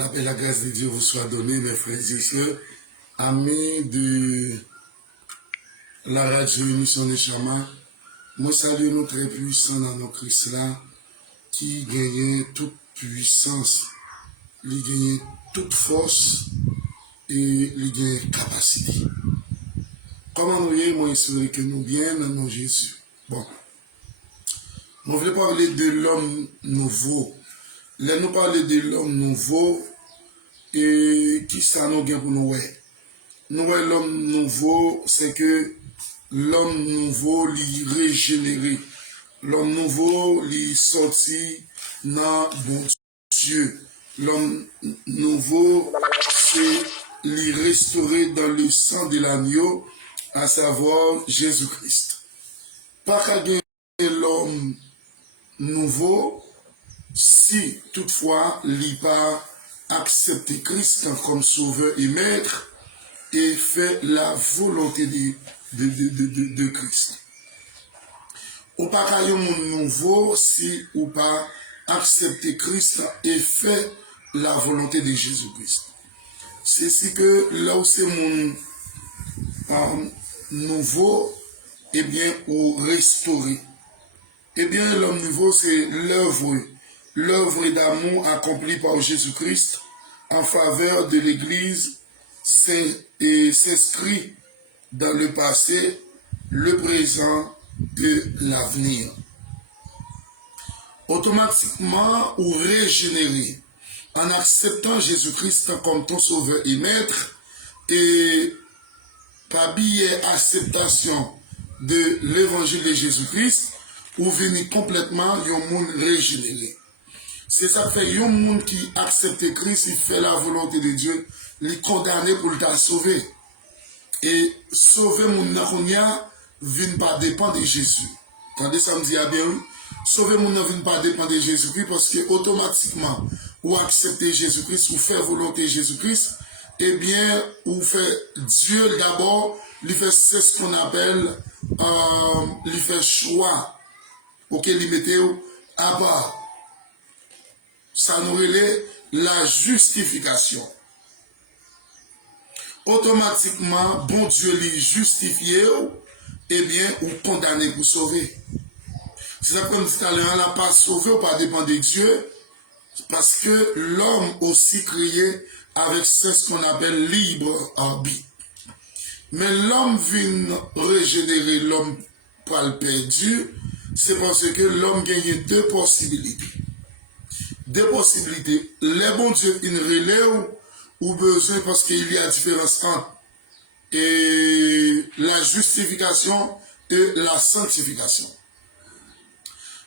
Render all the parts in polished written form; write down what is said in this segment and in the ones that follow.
La paix et la grâce de Dieu vous soit donnée, mes frères et sœurs, amis de la radio émission de Chama. Moi, salue nous très puissant dans nos Christ là, qui gagne toute puissance, qui gagne toute force et qui gagne capacité. Comment nous y moi, espérer que nous bien dans nos Jésus. Bon, on voulait parler de l'homme nouveau. Là, nous parler de l'homme nouveau et qui ça nous gagne pour nous. Nous, l'homme nouveau, c'est que l'homme nouveau, lui régénéré. L'homme nouveau, lui sorti dans bon Dieu. L'homme nouveau, c'est lui restauré dans le sang de l'agneau, à savoir Jésus-Christ. Pas qu'à gagner l'homme nouveau, si toutefois il pas accepté Christ comme sauveur et maître et fait la volonté de Christ. Ou pas qu'à un monde nouveau si ou pas accepter Christ et fait la volonté de Jésus-Christ. C'est si que là où c'est mon nouveau, eh bien, ou restauré. Eh bien, l'homme nouveau, c'est l'œuvre d'amour accomplie par Jésus-Christ en faveur de l'Église et s'inscrit dans le passé, le présent et l'avenir. Automatiquement ou régénéré en acceptant Jésus-Christ comme ton sauveur et maître et par billet acceptation de l'évangile de Jésus-Christ ou venir complètement un monde régénéré. C'est ça que fait un monde qui accepte Christ, il fait la volonté de Dieu, il est condamné pour le sauver. Et sauver mon nakonia vient pas dépendre de Jésus. Attendez, ça me dit bien oui. Sauver mon ne vient pas dépendre de Jésus-Christ parce que automatiquement, ou accepter Jésus-Christ, ou faire volonté de Jésus-Christ, eh bien, ou fait Dieu d'abord, il fait ce qu'on appelle, il fait choix. Ok, il mettait à part. Ça nous relève la justification. Automatiquement, bon Dieu lui justifié, eh bien, ou condamné pour sauver. C'est ça comme dit à l'heure, n'a pas sauvé ou pas dépend de Dieu, parce que l'homme aussi créé avec ce qu'on appelle libre arbitre. Mais l'homme vient régénérer l'homme par le perdu, c'est parce que l'homme gagne deux possibilités. Deux possibilités. Les bons dieux, ils relèvent ou besoin parce qu'il y a différence entre la justification et la sanctification.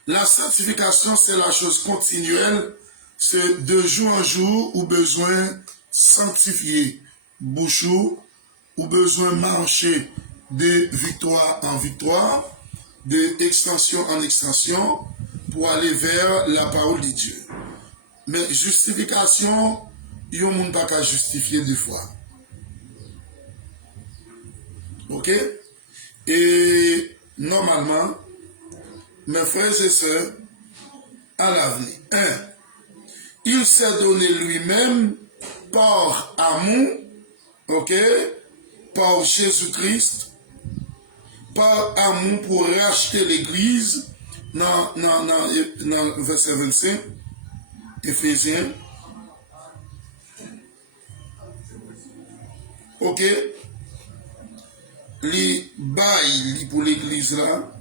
La sanctification, c'est la chose continuelle, c'est de jour en jour ou besoin sanctifier bouchou, ou besoin marcher de victoire en victoire, de extension en extension, pour aller vers la parole de Dieu. Mais justification, il y a un monde pas qu'à justifier deux fois. Ok? Et normalement, mes frères et sœurs, à l'avenir, il s'est donné lui-même par amour, ok? Par Jésus-Christ, par amour pour racheter l'Église, dans verset 25, Éphésiens. Ok? Les bails pour l'Église là,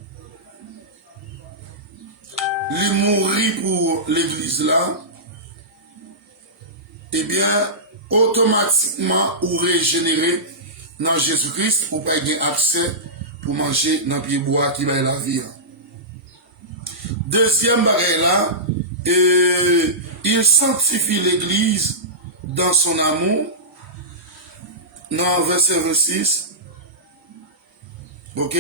les mourir pour l'Église là, eh bien, automatiquement ou régénéré dans Jésus-Christ, ou pas avoir accès pour manger dans le pied bois qui va la vie. Deuxième barrière là, il sanctifie l'Église dans son amour, dans verset 26, ok?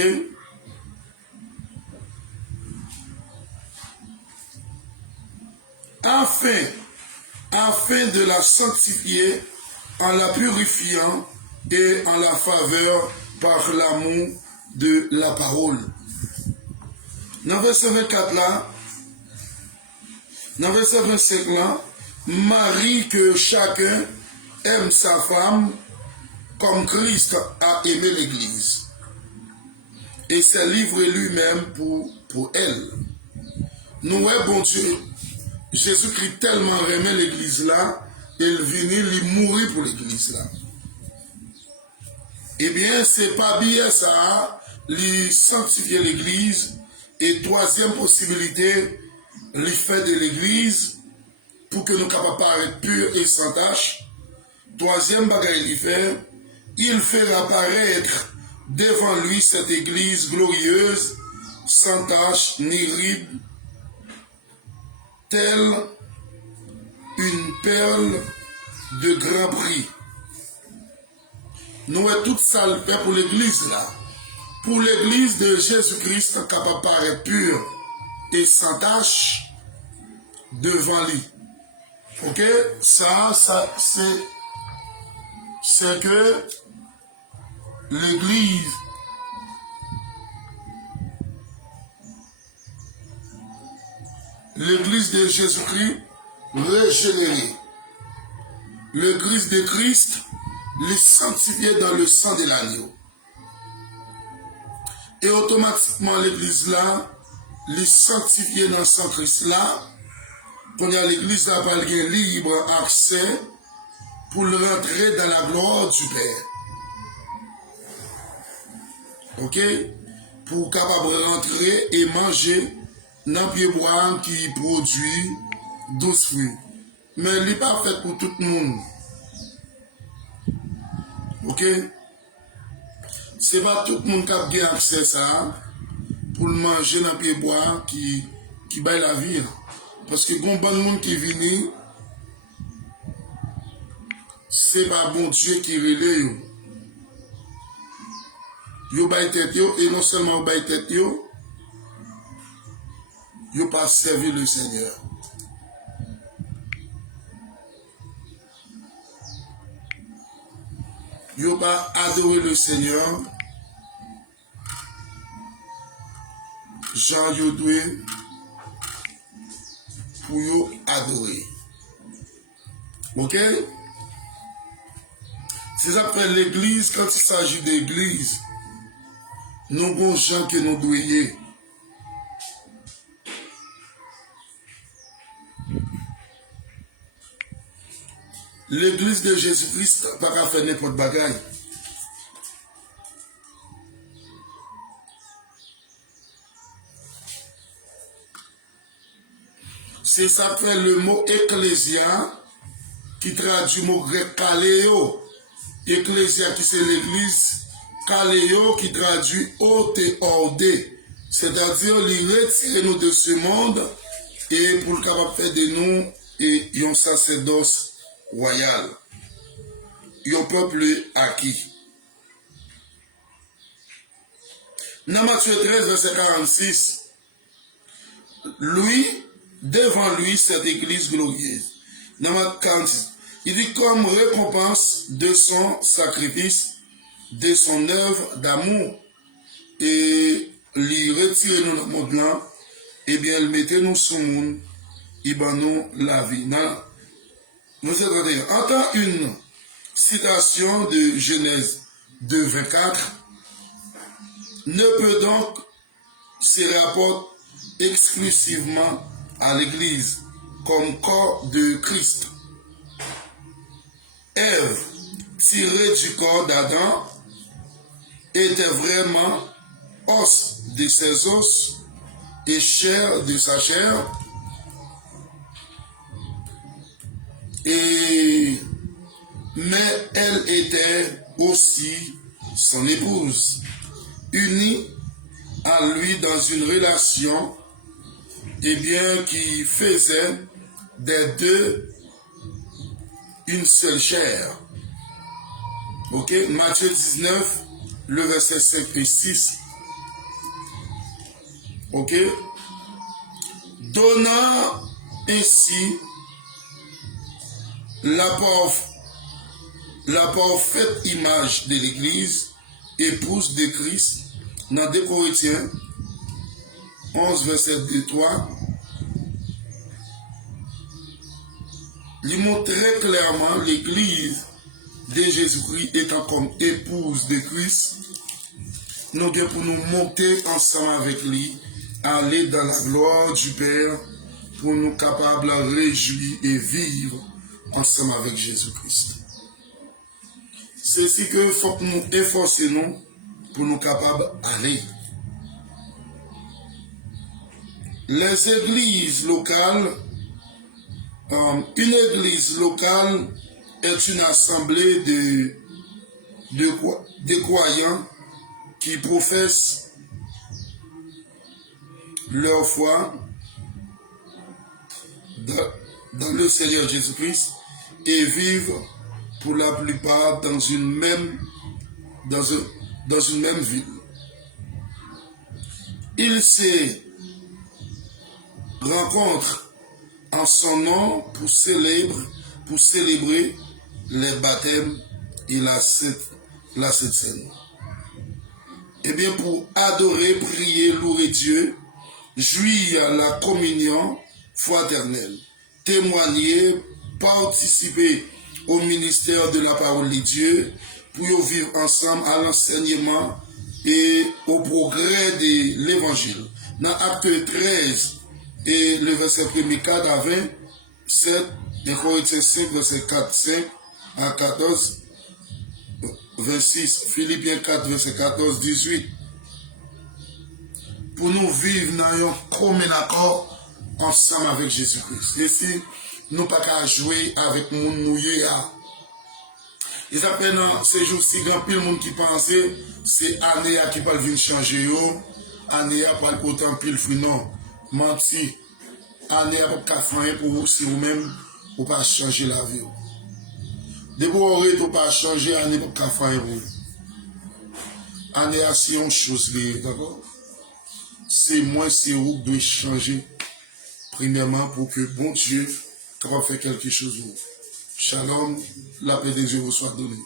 Afin de la sanctifier en la purifiant et en la faveur par l'amour de la parole. Dans verset 24 là, dans verset 25 là, Marie que chacun aime sa femme comme Christ a aimé l'Église et s'est livré lui-même pour elle. Nous, bon Dieu, Jésus-Christ tellement aimait l'Église là, il venait lui mourir pour l'Église là. Eh bien, c'est pas bien ça, lui sanctifier l'Église. Et troisième possibilité, lui faire de l'Église pour que nous capables paraître purs et sans tâche. Troisième bagage il fait apparaître devant lui cette Église glorieuse, sans tache ni ride, telle une perle de grand prix. Nous avons tout ça le fait pour l'Église là. Pour l'Église de Jésus-Christ capable de paraître pure et sans tache devant lui. Ok? Ça c'est que l'Église de Jésus-Christ régénérée. L'Église de Christ les sanctifiée dans le sang de l'agneau. Et automatiquement l'Église là, les sanctifiée dans le sang de Christ là, qu'on a l'Église là va avoir libre accès pour rentrer dans la gloire du Père. Ok? Pour capable rentrer et manger dans le pied bois qui produit 12 fruits. Mais il n'est pas fait pour tout le monde. Ok? C'est pas tout le monde qui a bien accès à ça pour le manger dans le pied bois qui baille la vie. Parce que bon monde qui vient, c'est pas bon Dieu qui relève. Yo baille tête yo, et non seulement yo baille tête yo pas servi le Seigneur. Yo pas adoré le Seigneur. Jean yo doué pour yo adorer. Ok? C'est après l'église, quand il s'agit d'église, nous bons gens que nous doyons. L'église de Jésus-Christ n'a pas faire n'importe bagaille. C'est ça fait le mot ecclésia qui traduit le mot grec kaléo. Ecclésia qui c'est l'église, kaléo qui traduit haute et ordée. C'est-à-dire, il retire nous de ce monde et pour le capable faire de nous et un sacerdoce royal. Un peuple acquis. Dans Matthieu 13, verset 46, lui, devant lui, cette église glorieuse. Dans Matthieu 46, il dit comme récompense de son sacrifice, de son œuvre d'amour, et lui retire nous le monde là, et bien, il mettait nous sur le monde, et ben nous la vie. Nous entend une citation de Genèse 2, 24, ne peut donc se rapporter exclusivement à l'Église comme corps de Christ. Ève, tirée du corps d'Adam, était vraiment os de ses os et chair de sa chair. Mais elle était aussi son épouse, unie à lui dans une relation qui faisait des deux une seule chair. Ok, Matthieu 19, le verset 5 et 6. Ok, donnant ainsi la parfaite image de l'Église, épouse de Christ, dans 2 Corinthiens 11, verset 2, 3. il montre très clairement l'Église de Jésus-Christ étant comme épouse de Christ. Nous devons pour nous monter ensemble avec lui, aller dans la gloire du Père, pour nous capables de réjouir et vivre ensemble avec Jésus-Christ. C'est ce que faut que nous efforçons pour nous capables d'aller. Les églises locales, une église locale est une assemblée de croyants qui professent leur foi dans le Seigneur Jésus-Christ et vivent pour la plupart dans une même ville. Ils se rencontrent en son nom pour célébrer les baptêmes et la Sainte Seine. Eh bien, pour adorer, prier, louer Dieu, jouir à la communion fraternelle, témoigner, participer au ministère de la parole de Dieu, pour vivre ensemble à l'enseignement et au progrès de l'évangile. Dans Acte 13 et le verset 1er 4 à 20, 7, et Corinthiens 5, verset 4, 5 à 14, 26, Philippiens 4, verset 14, 18. Pour nous vivre dans un commun accord ensemble avec Jésus-Christ. Et si nous pas qu'à jouer avec mon nouillé, et ça fait dans ces jours-ci, grand pile monde qui pensait, c'est année qui va venir changer, année pas autant pile fruit, non. Menti, année pas faire pour vous, si vous-même, vous pas changer la vie. De vous ne pas changer, année pas faire pour vous. Année c'est une chose, d'accord? C'est moi, c'est vous qui devez changer, premièrement, pour que bon Dieu va faire quelque chose. Shalom, la paix de Dieu vous soit donnée.